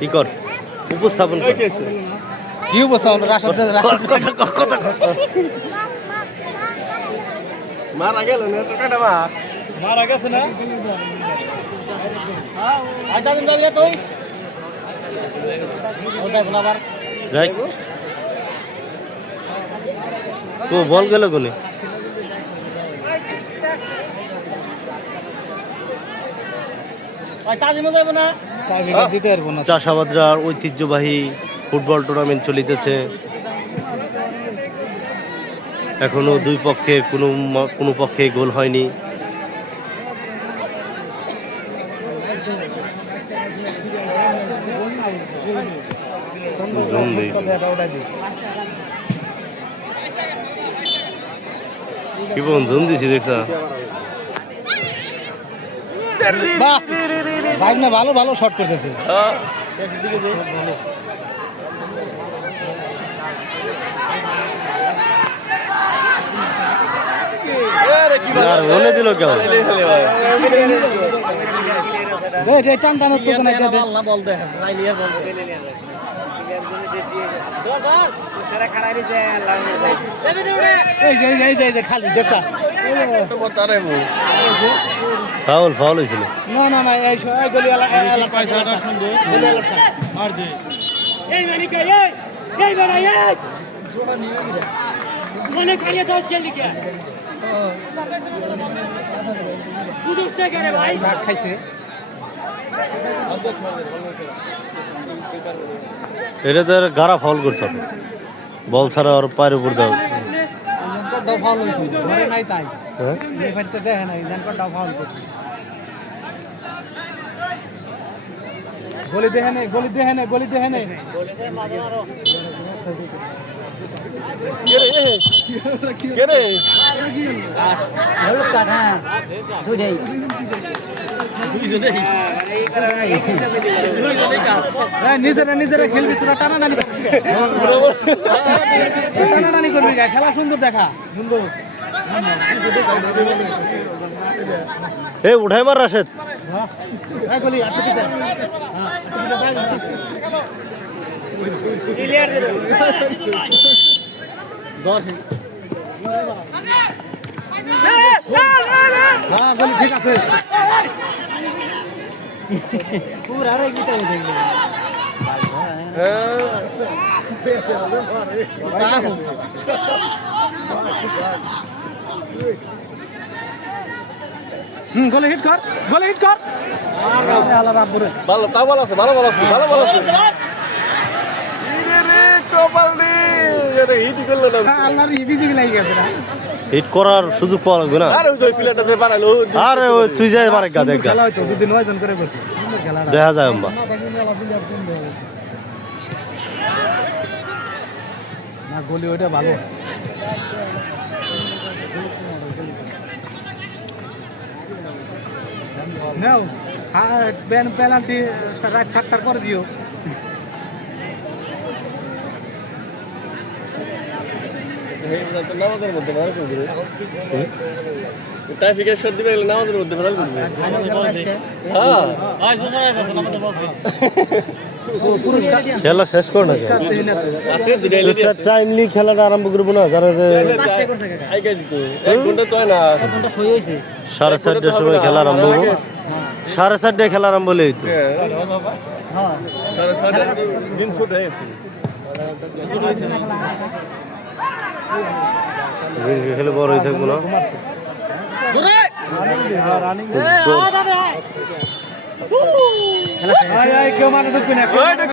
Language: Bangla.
কি কর উপস্থাপন কর। কি উপস্থাপন মারা গেল না তো কাটা মার মারা গেছে না তুই যাই তো বল গেল কোনে চাষাবাদরার ঐতিহ্যবাহী ফুটবল টুর্নামেন্ট চলিতেছে। এখনো দুই পক্ষের কোনো পক্ষে গোল হয়নি। কি বল জুম দিছি দেখছ বাইক না ভালো ভালো শট করতেছে মনে দিল কেউ টান টান খালি দেখা ফাউল ফাউল হয়েছিল না না না খাইছে এটা তো গাড়া ফাউল করছে বল ছাড়া আর পায়ের উপর দাও গলি দেখে নেই গলি দেখে নেই গলি দেখে নেই নিজেরা খেলবি তোরা টানাটানি টানাটানি করবি খেলা সুন্দর দেখা সুন্দর এ উঠাই মার রাশেদ ঠিক আছে পুরা গোলে হিট কর গোলে হিট কর ভালো তা বল আছে ভালো বল আছে ভালো বল আছে হিট করার সুযোগ পাওয়া লাগবে না আরে ওই তুই যাই মারে গা দেখ দেখা যায় আম্বা না গোলি ওইটা ভালো নাও পেনাল্টি রাত 7টার করে দিও নামাজের মধ্যে ভালো করবে ট্রাফিকের সর্দি পেয়ে গেলে নামাজের মধ্যে ভালো করবে খেলা শেষ কর না টাইমলি খেলাটা আরম্ভ করবো না যারা যে 4:30টার সময় খেলা আরম্ভ হবো 4:30টায় খেলা আরম্ভ হলে তো খেলে বড় হয়ে থাকবো না কেউ মানুষ